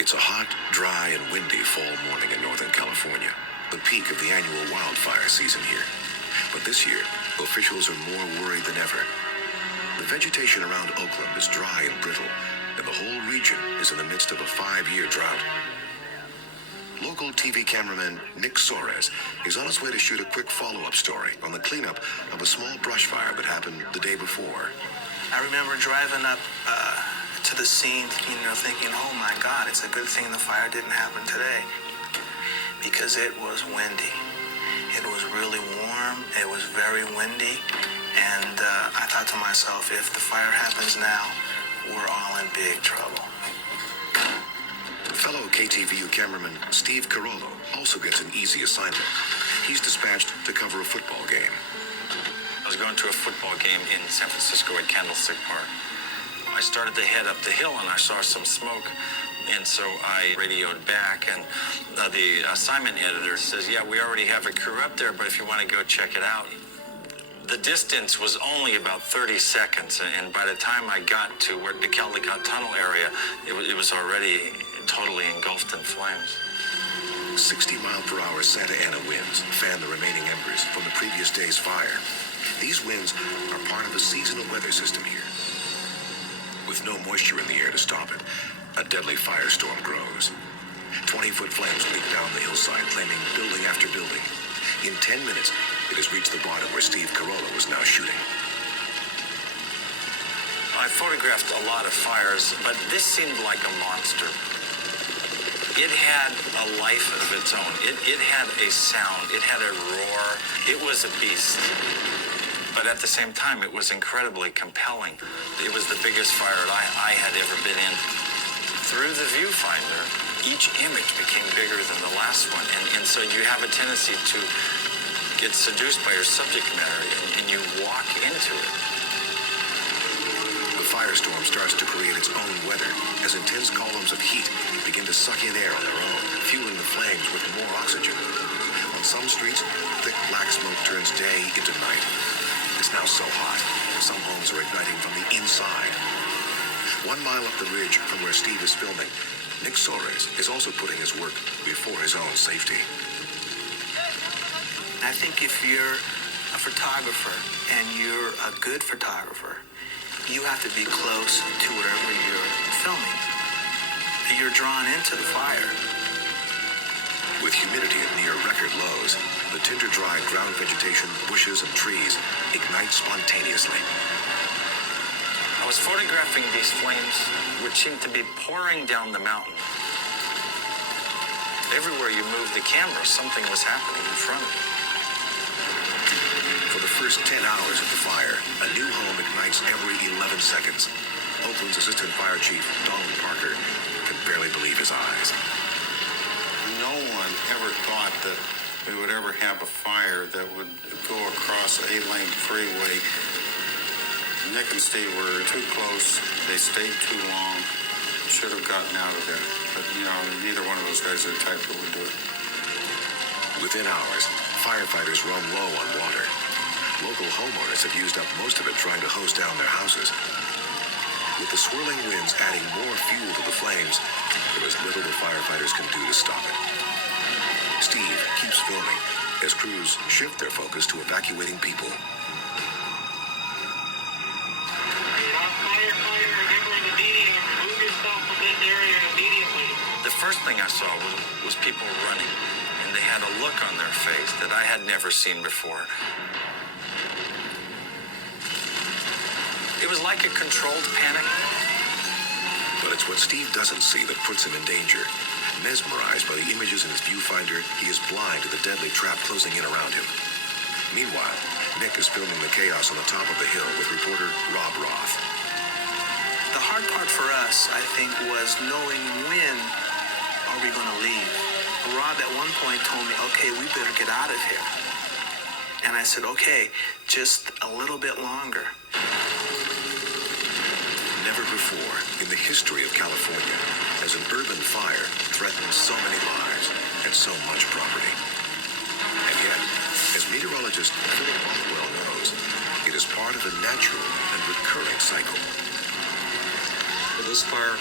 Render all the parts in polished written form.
It's a hot, dry, and windy fall morning in Northern California, the peak of the annual wildfire season here. But this year, officials are more worried than ever. The vegetation around Oakland is dry and brittle, and the whole region is in the midst of a 5-year drought. Local TV cameraman Nick Soares is on his way to shoot a quick follow-up story on the cleanup of a small brush fire that happened the day before. I remember driving up to the scene, thinking, oh my God, it's a good thing the fire didn't happen today, because it was windy. It was really warm, it was very windy, and I thought to myself, if the fire happens now, we're all in big trouble. Fellow KTVU cameraman Steve Carollo also gets an easy assignment. He's dispatched to cover a football game. I was going to a football game in San Francisco at Candlestick Park. I started to head up the hill and I saw some smoke, and so I radioed back, and the assignment editor says, yeah, we already have a crew up there, but if you want to go check it out. The distance was only about 30 seconds, and by the time I got to where the Caldecott Tunnel area, it was already totally engulfed in flames. 60-mile-per-hour Santa Ana winds fan the remaining embers from the previous day's fire. These winds are part of a seasonal weather system here. With no moisture in the air to stop it, a deadly firestorm grows. 20-foot flames leap down the hillside, claiming building after building. In 10 minutes, it has reached the bottom where Steve Carollo is now shooting. I photographed a lot of fires, but this seemed like a monster. It had a life of its own. It had a sound. It had a roar. It was a beast. But at the same time, it was incredibly compelling. It was the biggest fire I had ever been in. Through the viewfinder, each image became bigger than the last one. And so you have a tendency to get seduced by your subject matter, and you walk into it. The firestorm starts to create its own weather as intense columns of heat begin to suck in air on their own, fueling the flames with more oxygen. On some streets, thick black smoke turns day into night. It's now so hot, some homes are igniting from the inside. 1 mile up the ridge from where Steve is filming, Nick Soares is also putting his work before his own safety. I think if you're a photographer and you're a good photographer, you have to be close to wherever you're filming. You're drawn into the fire. With humidity at near record lows, the tinder-dry ground vegetation, bushes, and trees ignite spontaneously. I was photographing these flames, which seemed to be pouring down the mountain. Everywhere you moved the camera, something was happening in front of you. For the first 10 hours of the fire, a new home ignites every 11 seconds. Oakland's Assistant Fire Chief, Donald Parker, can barely believe his eyes. No one ever thought that we would ever have a fire that would go across an 8-lane freeway. Nick and Steve were too close. They stayed too long. Should have gotten out of there. But, neither one of those guys are the type that would do it. Within hours, firefighters run low on water. Local homeowners have used up most of it trying to hose down their houses. With the swirling winds adding more fuel to the flames, there is little the firefighters can do to stop it. Steve keeps filming as crews shift their focus to evacuating people. The first thing I saw was people running, and they had a look on their face that I had never seen before. It was like a controlled panic. But it's what Steve doesn't see that puts him in danger. Mesmerized by the images in his viewfinder, he is blind to the deadly trap closing in around him. Meanwhile, Nick is filming the chaos on the top of the hill with reporter Rob Roth. The hard part for us, I think, was knowing when are we going to leave. Rob at one point told me, okay, we better get out of here. And I said, okay, just a little bit longer. Never before in the history of California has an urban fire threatened so many lives and so much property. And yet, as meteorologist Philip Bothwell knows, it is part of a natural and recurring cycle. This fire,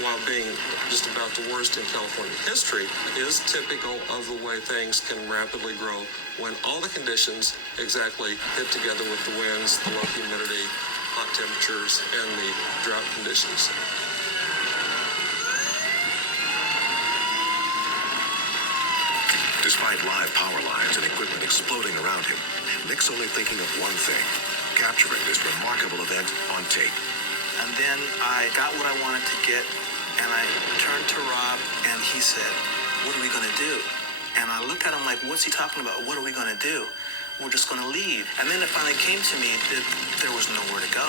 while being just about the worst in California history, is typical of the way things can rapidly grow when all the conditions exactly hit together with the winds, the low humidity, hot temperatures, and the drought conditions. Despite live power lines and equipment exploding around him, Nick's only thinking of one thing: capturing this remarkable event on tape. And then I got what I wanted to get, and I turned to Rob, and he said, "What are we going to do?" And I looked at him like, what's he talking about? What are we going to do? We're just going to leave. And then it finally came to me that there was nowhere to go.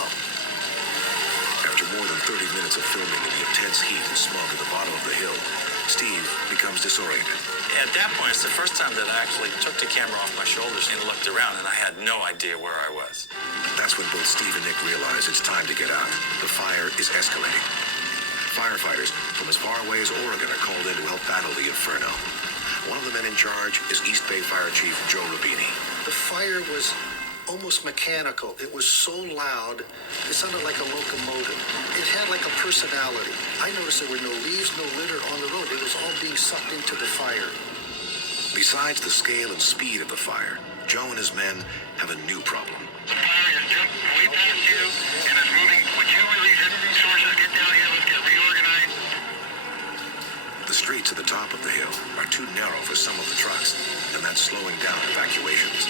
After more than 30 minutes of filming in the intense heat and smog at the bottom of the hill, Steve becomes disoriented. At that point, it's the first time that I actually took the camera off my shoulders and looked around, and I had no idea where I was. That's when both Steve and Nick realize it's time to get out. The fire is escalating. Firefighters from as far away as Oregon are called in to help battle the inferno. One of the men in charge is East Bay Fire Chief Joe Rubini. The fire was almost mechanical. It was so loud, it sounded like a locomotive. It had like a personality. I noticed there were no leaves, no litter on the road. It was all being sucked into the fire. Besides the scale and speed of the fire, Joe and his men have a new problem. The fire has jumped way past you and is moving. Would you release any resources? Get down here. Let's get reorganized. The streets at the top of the hill are too narrow for some of the trucks, and that's slowing down evacuations.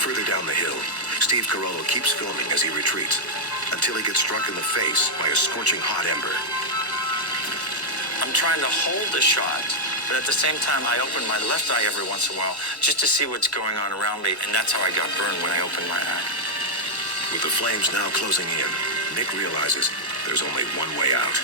Further down the hill, Steve Carollo keeps filming as he retreats until he gets struck in the face by a scorching hot ember. I'm trying to hold the shot, but at the same time, I open my left eye every once in a while just to see what's going on around me, and that's how I got burned when I opened my eye. With the flames now closing in, Nick realizes there's only one way out.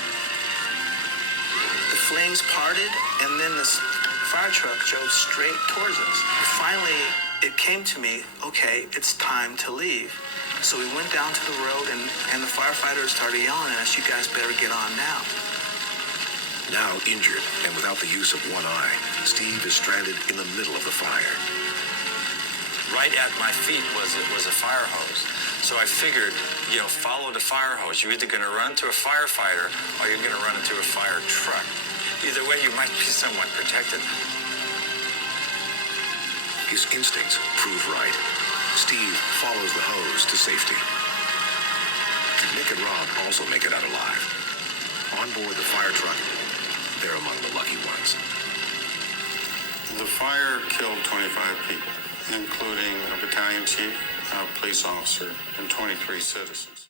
The flames parted, and then this fire truck drove straight towards us. Finally, it came to me, okay, it's time to leave. So we went down to the road, and the firefighters started yelling at us, "You guys better get on now." Now injured and without the use of one eye, Steve is stranded in the middle of the fire. Right at my feet was a fire hose. So I figured, follow the fire hose. You're either going to run into a firefighter or you're going to run into a fire truck. Either way, you might be somewhat protected. His instincts prove right. Steve follows the hose to safety. Nick and Rob also make it out alive. On board the fire truck, they're among the lucky ones. The fire killed 25 people, including a battalion chief, a police officer, and 23 citizens.